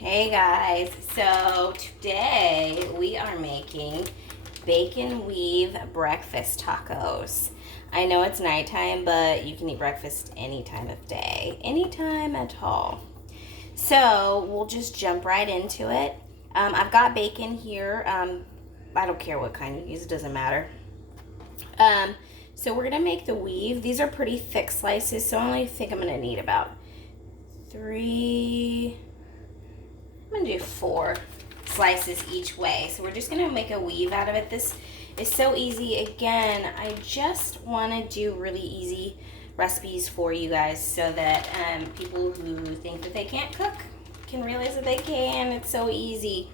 Hey guys, so today we are making bacon weave breakfast tacos. I know it's nighttime, but you can eat breakfast any time of day, anytime at all. So we'll just jump right into it. I've got bacon here. I don't care what kind you use, it doesn't matter. So we're gonna make the weave. These are pretty thick slices, so I only think I'm gonna need about I'm gonna do 4 slices each way. So we're just gonna make a weave out of it. This is so easy. Again, I just wanna do really easy recipes for you guys so that people who think that they can't cook can realize that they can. It's so easy.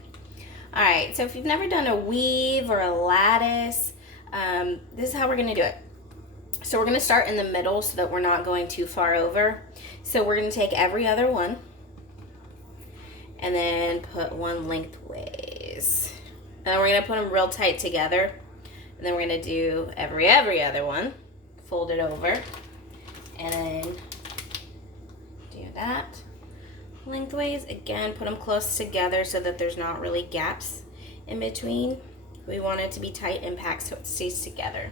All right, so if you've never done a weave or a lattice, this is how we're gonna do it. So we're gonna start in the middle so that we're not going too far over. So we're gonna take every other one and then put one lengthways. And then we're gonna put them real tight together. And then we're gonna do every other one, fold it over, and then do that lengthways. Again, put them close together so that there's not really gaps in between. We want it to be tight and packed so it stays together.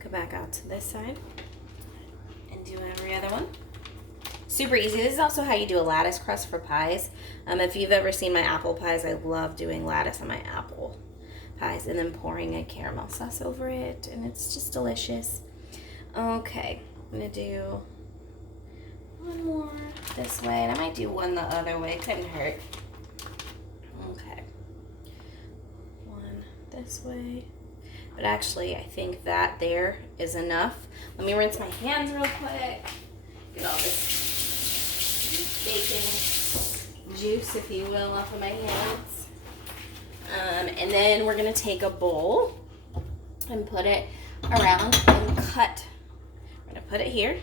Go back out to this side and do every other one. Super easy. This is also how you do a lattice crust for pies. If you've ever seen my apple pies, I love doing lattice on my apple pies and then pouring a caramel sauce over it, and it's just delicious. Okay, I'm gonna do one more this way, and I might do one the other way. It couldn't hurt. Okay, one this way. But actually, I think that there is enough. Let me rinse my hands real quick. Get all this bacon juice, if you will, off of my hands. And then we're gonna take a bowl and put it around and cut. We're gonna put it here,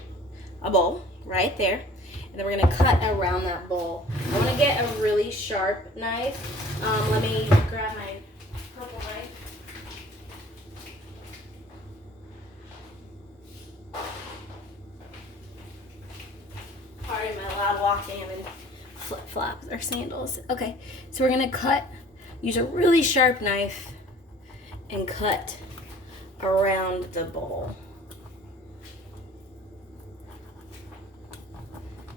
a bowl right there, and then we're gonna cut around that bowl. I wanna get a really sharp knife. Let me grab my purple knife. Pardon my loud walking, I'm in flip-flops or sandals. Okay, so we're gonna use a really sharp knife and cut around the bowl.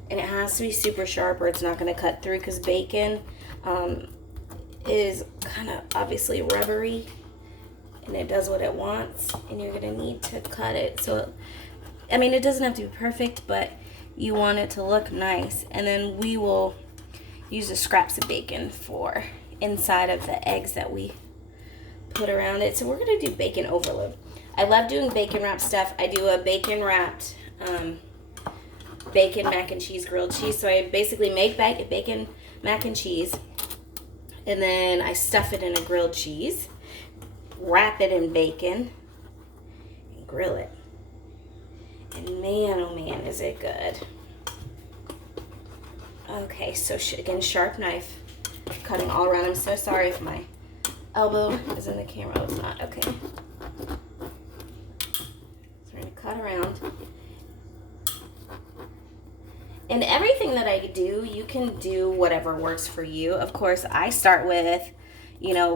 And it has to be super sharp or it's not gonna cut through, because bacon is kind of obviously rubbery and it does what it wants, and you're gonna need to cut it. So, I mean, it doesn't have to be perfect, but you want it to look nice. And then we will use the scraps of bacon for inside of the eggs that we put around it. So we're gonna do bacon overload. I love doing bacon wrap stuff. I do a bacon wrapped bacon mac and cheese grilled cheese. So I basically make bacon mac and cheese, and then I stuff it in a grilled cheese, wrap it in bacon, and grill it. And man, oh man, is it good. Okay, so again, sharp knife, cutting all around. I'm so sorry if my elbow is in the camera. It's not. Okay. So we're going to cut around. And everything that I do, you can do whatever works for you. Of course, I start with,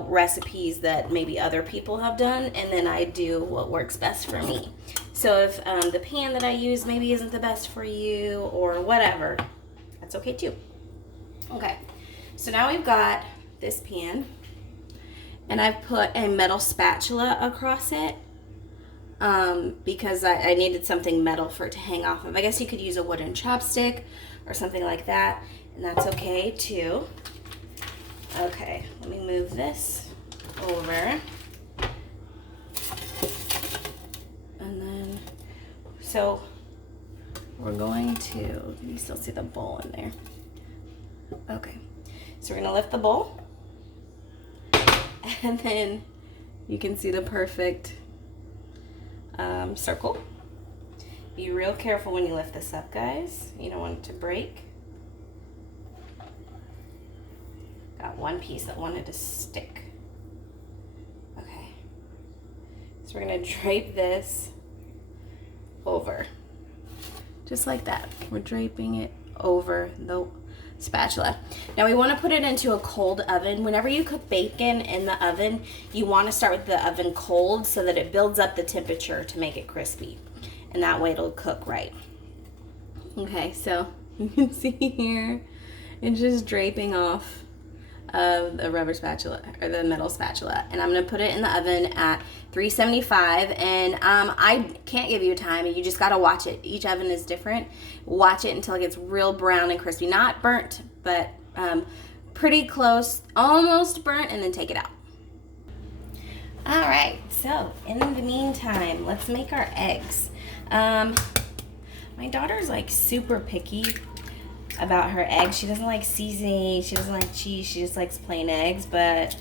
recipes that maybe other people have done, and then I do what works best for me. So if the pan that I use maybe isn't the best for you or whatever, that's okay too. Okay, so now we've got this pan, and I've put a metal spatula across it because I needed something metal for it to hang off of. I guess you could use a wooden chopstick or something like that, and that's okay too. Okay, let me move this over. And then, so we're going to, you still see the bowl in there. Okay, so we're gonna lift the bowl, and then you can see the perfect circle. Be real careful when you lift this up, guys. You don't want it to break. Got one piece that wanted to stick. Okay, so we're gonna drape this over, just like that. We're draping it over spatula. Now we want to put it into a cold oven. Whenever you cook bacon in the oven, you want to start with the oven cold so that it builds up the temperature to make it crispy. And that way it'll cook right. Okay, so you can see here, it's just draping off of the rubber spatula or the metal spatula, and I'm gonna put it in the oven at 375. And I can't give you a time, you just gotta watch it. Each oven is different. Watch it until it gets real brown and crispy, not burnt, but pretty close, almost burnt, and then take it out. All right, so in the meantime, let's make our eggs. My daughter's like super picky about her eggs. She doesn't like seasoning, she doesn't like cheese, she just likes plain eggs, but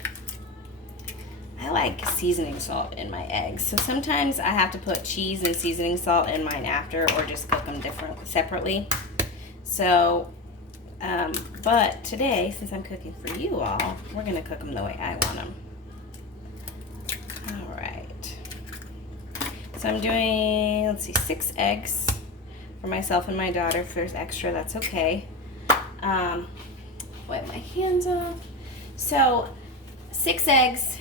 I like seasoning salt in my eggs. So sometimes I have to put cheese and seasoning salt in mine after, or just cook them separately. So, but today, since I'm cooking for you all, we're gonna cook them the way I want them. All right. So I'm doing, let's see, 6 eggs for myself and my daughter. If there's extra, that's okay. Wipe my hands off. So 6 eggs.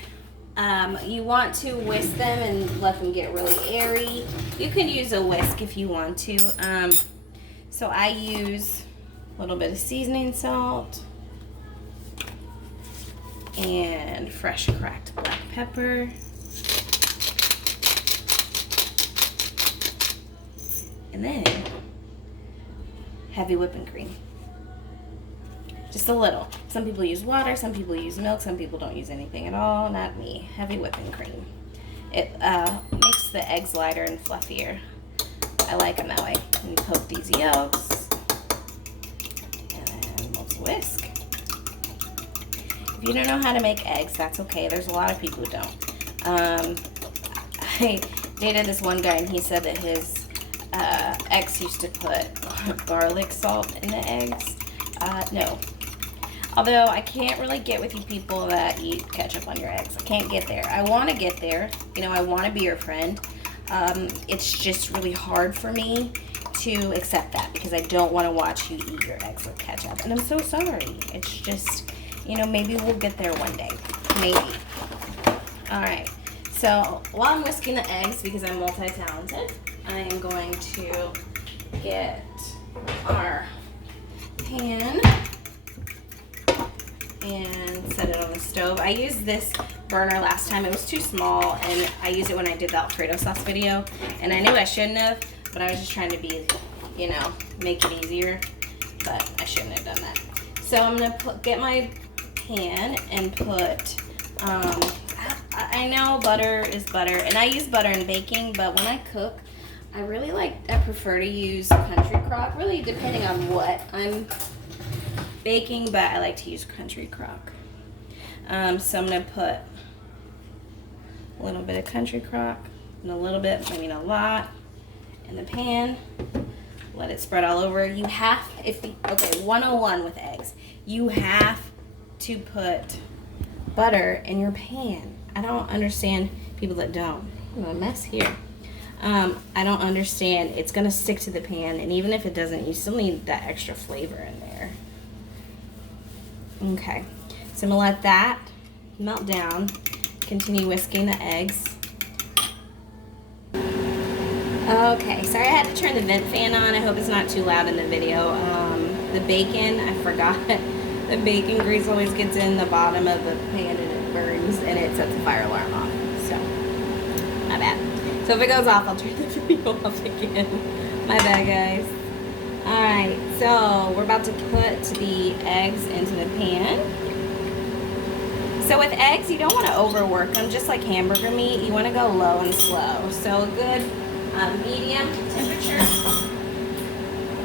You want to whisk them and let them get really airy. You can use a whisk if you want to. So I use a little bit of seasoning salt and fresh cracked black pepper. And then heavy whipping cream. Just a little. Some people use water, some people use milk, some people don't use anything at all. Not me. Heavy whipping cream. It makes the eggs lighter and fluffier. I like them that way. And you poke these yolks. And then let's whisk. If you don't know how to make eggs, that's okay. There's a lot of people who don't. I dated this one guy, and he said that his ex used to put garlic salt in the eggs. No. Although I can't really get with you people that eat ketchup on your eggs. I can't get there. I want to get there. You know, I want to be your friend. It's just really hard for me to accept that because I don't want to watch you eat your eggs with ketchup. And I'm so sorry. It's just, you know, maybe we'll get there one day. Maybe. All right. So while I'm whisking the eggs, because I'm multi-talented, I am going to get our pan and set it on the stove. I used this burner last time. It was too small, and I used it when I did the Alfredo sauce video, and I knew I shouldn't have, but I was just trying to be, you know, make it easier, but I shouldn't have done that. So I'm gonna get my pan and put, I know butter is butter, and I use butter in baking, but when I cook, I prefer to use country crock, really depending on what I'm baking, but I like to use country crock. So I'm gonna put a little bit of country crock and a little bit, I mean a lot, in the pan. Let it spread all over. You have, okay, 101 with eggs. You have to put butter in your pan. I don't understand people that don't. I'm a mess here. I don't understand. It's gonna stick to the pan, and even if it doesn't, you still need that extra flavor in there. Okay, so I'm gonna let that melt down. Continue whisking the eggs. Okay, sorry I had to turn the vent fan on. I hope it's not too loud in the video. The bacon, I forgot. The bacon grease always gets in the bottom of the pan and it burns, and it sets the fire alarm off. So, my bad. So if it goes off, I'll turn the video off again. My bad, guys. Alright, so we're about to put the eggs into the pan. So with eggs, you don't want to overwork them, just like hamburger meat. You want to go low and slow. So a good medium temperature.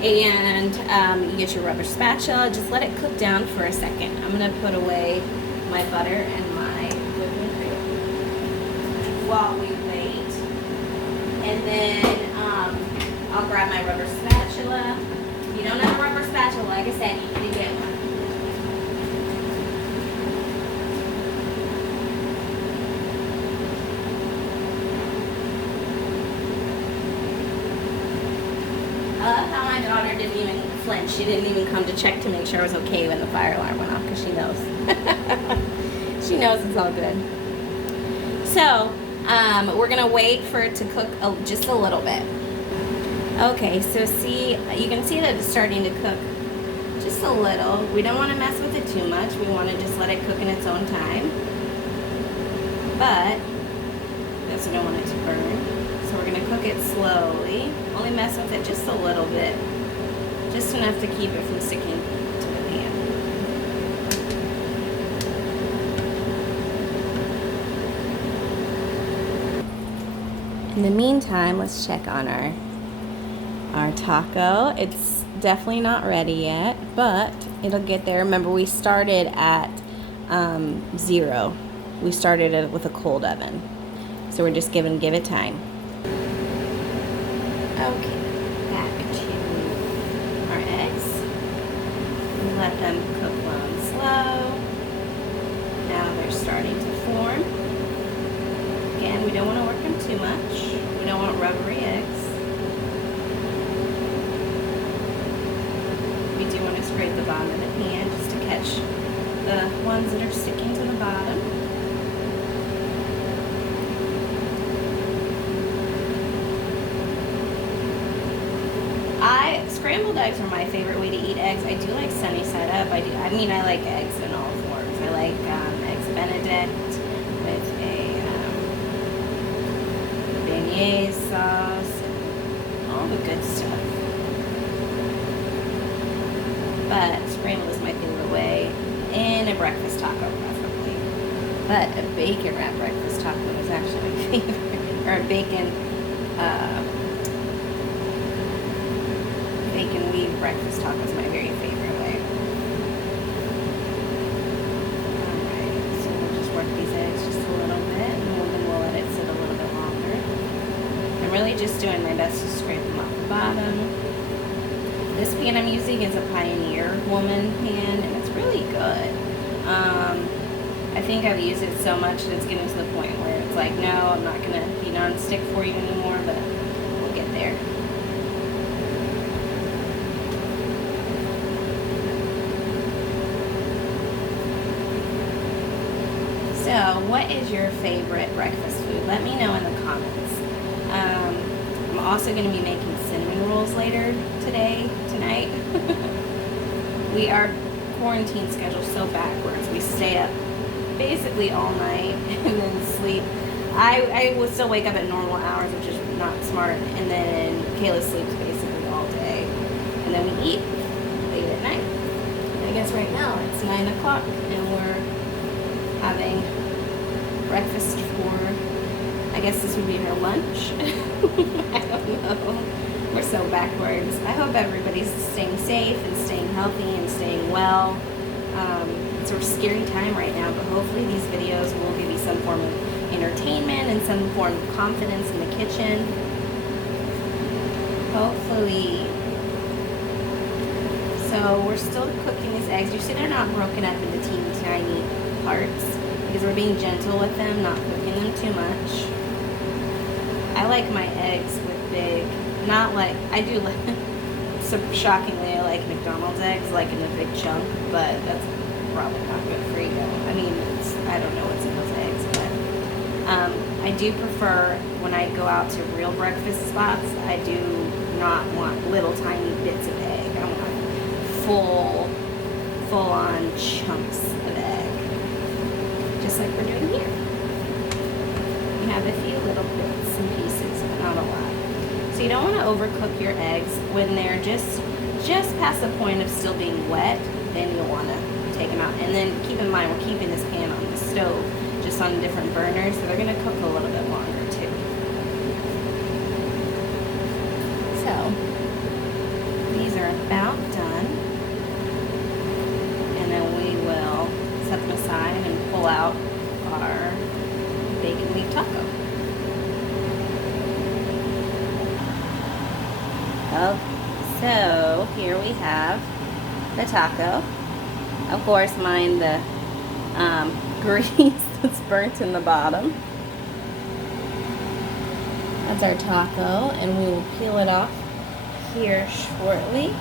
And you get your rubber spatula. Just let it cook down for a second. I'm going to put away my butter and my whipping cream while we wait. And then I'll grab my rubber spatula. If you don't have a rubber spatula, like I said, you need to get one. I love how my daughter didn't even flinch. She didn't even come to check to make sure I was okay when the fire alarm went off, because she knows. She knows it's all good. So, we're going to wait for it to cook just a little bit. Okay, so see, you can see that it's starting to cook just a little. We don't want to mess with it too much. We want to just let it cook in its own time. But we also don't want it to burn. So we're going to cook it slowly. Only mess with it just a little bit. Just enough to keep it from sticking to the pan. In the meantime, let's check on our taco. It's definitely not ready yet, but it'll get there. Remember, we started at 0. We started it with a cold oven. So we're just give it time. Okay, back to our eggs. Let them cook low and slow. Now they're starting to form. Again, we don't want to work them too much. We don't want rubbery eggs. We do want to scrape the bottom of the pan just to catch the ones that are sticking to the bottom. Scrambled eggs are my favorite way to eat eggs. I do like sunny side up. I like eggs in all forms. I like eggs Benedict with a beignet sauce, and all the good stuff. But scrambled is my favorite way, in a breakfast taco preferably. But a bacon wrapped breakfast taco is actually my favorite, or a bacon weave breakfast taco is my very favorite way. Alright, so we'll just work these eggs just a little bit, and then we'll let it sit a little bit longer. I'm really just doing my best to scrape them off the bottom. This pan I'm using is a Pioneer Woman pan, and it's really good. I think I've used it so much that it's getting to the point where it's like, no, I'm not going to be non-stick for you anymore, but we'll get there. So, what is your favorite breakfast food? Let me know in the comments. I'm also going to be making cinnamon rolls later tonight. Our quarantine schedule's so backwards. We stay up basically all night and then sleep. I will still wake up at normal hours, which is not smart, and then Kayla sleeps basically all day. And then we eat late at night. And I guess right now it's 9 o'clock and we're having breakfast for, I guess this would be her lunch. I don't know. We're so backwards. I hope everybody's staying safe and staying healthy and staying well. It's a scary time right now, but hopefully these videos will give you some form of entertainment and some form of confidence in the kitchen. Hopefully. So we're still cooking these eggs. You see they're not broken up into teeny tiny parts because we're being gentle with them, not cooking them too much. I like my eggs with big, not like, I do like, so shockingly I like McDonald's eggs like in a big chunk, but that's probably not good for you. I mean, I don't know what's in those eggs, but I do prefer when I go out to real breakfast spots, I do not want little tiny bits of egg. I want full on chunks of egg, just like we're doing here. You have a few little bits and pieces, but not a lot. So you don't want to overcook your eggs. When they're just past the point of still being wet, then you'll want to take them out. And then keep in mind, we're keeping this pan on the stove, just on different burners, so they're going to cook a little bit longer too. So these are about done, and then we will set them aside and pull out our bacon leaf taco. Oh, so here we have the taco. Of course, mind the grease that's burnt in the bottom. That's our taco, and we will peel it off here shortly.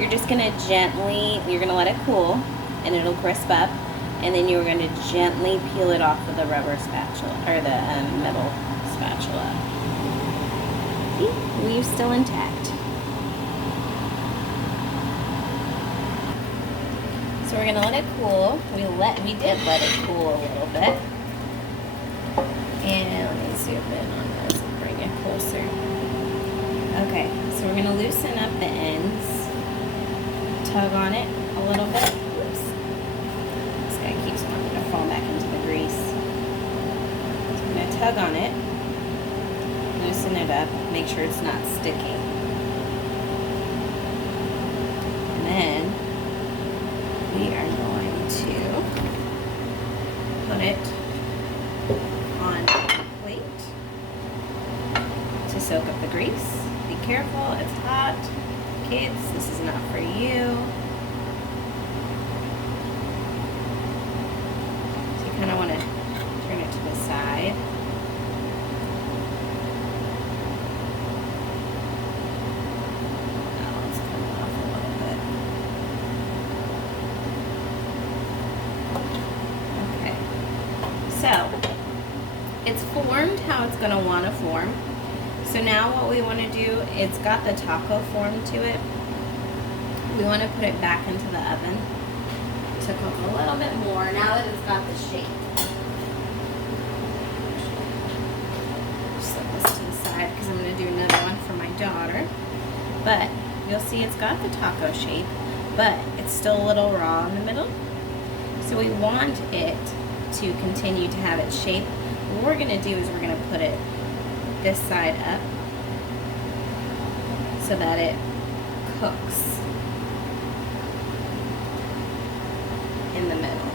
you're just gonna gently, you're gonna let it cool and it'll crisp up, and then you're gonna gently peel it off with the rubber spatula, or the metal spatula. See, weave's still intact. So we're gonna let it cool. We did let it cool a little bit. And let me zoom in on this and bring it closer. Okay, so we're gonna loosen up the ends. Tug on it a little bit. Oops. This guy keeps wanting to fall back into the grease. So I'm gonna tug on it. Loosen it up. Make sure it's not sticking. And then we are going to put it on a plate to soak up the grease. Be careful, it's hot. Kids, this is not for you. So you kind of want to turn it to the side. Oh, it's coming off a little bit. Okay. So, it's formed how it's going to want to form. So now what we want to do, it's got the taco form to it. We want to put it back into the oven to cook a little bit more now that it's got the shape. Set this to the side because I'm going to do another one for my daughter. But you'll see it's got the taco shape, but it's still a little raw in the middle. So we want it to continue to have its shape. What we're going to do is we're going to put it this side up so that it cooks in the middle.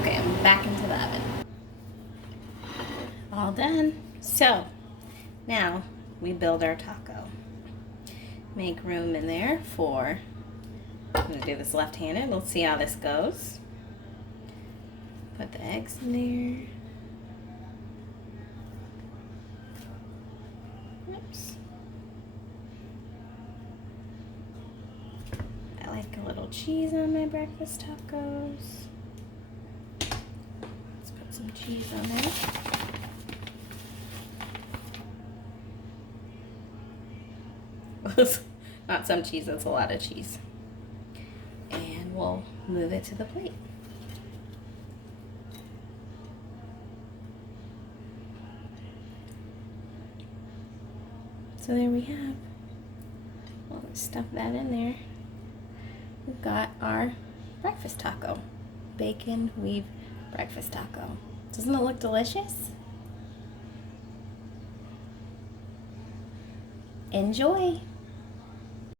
Okay, I'm back into the oven. All done. So now we build our taco. Make room in there for, I'm going to do this left-handed. Let's see how this goes. Put the eggs in there. Oops. I like a little cheese on my breakfast tacos. Let's put some cheese on there. Not some cheese, that's a lot of cheese. And we'll move it to the plate. So there we have. We'll stuff that in there. We've got our breakfast taco. Bacon weave breakfast taco. Doesn't it look delicious? Enjoy!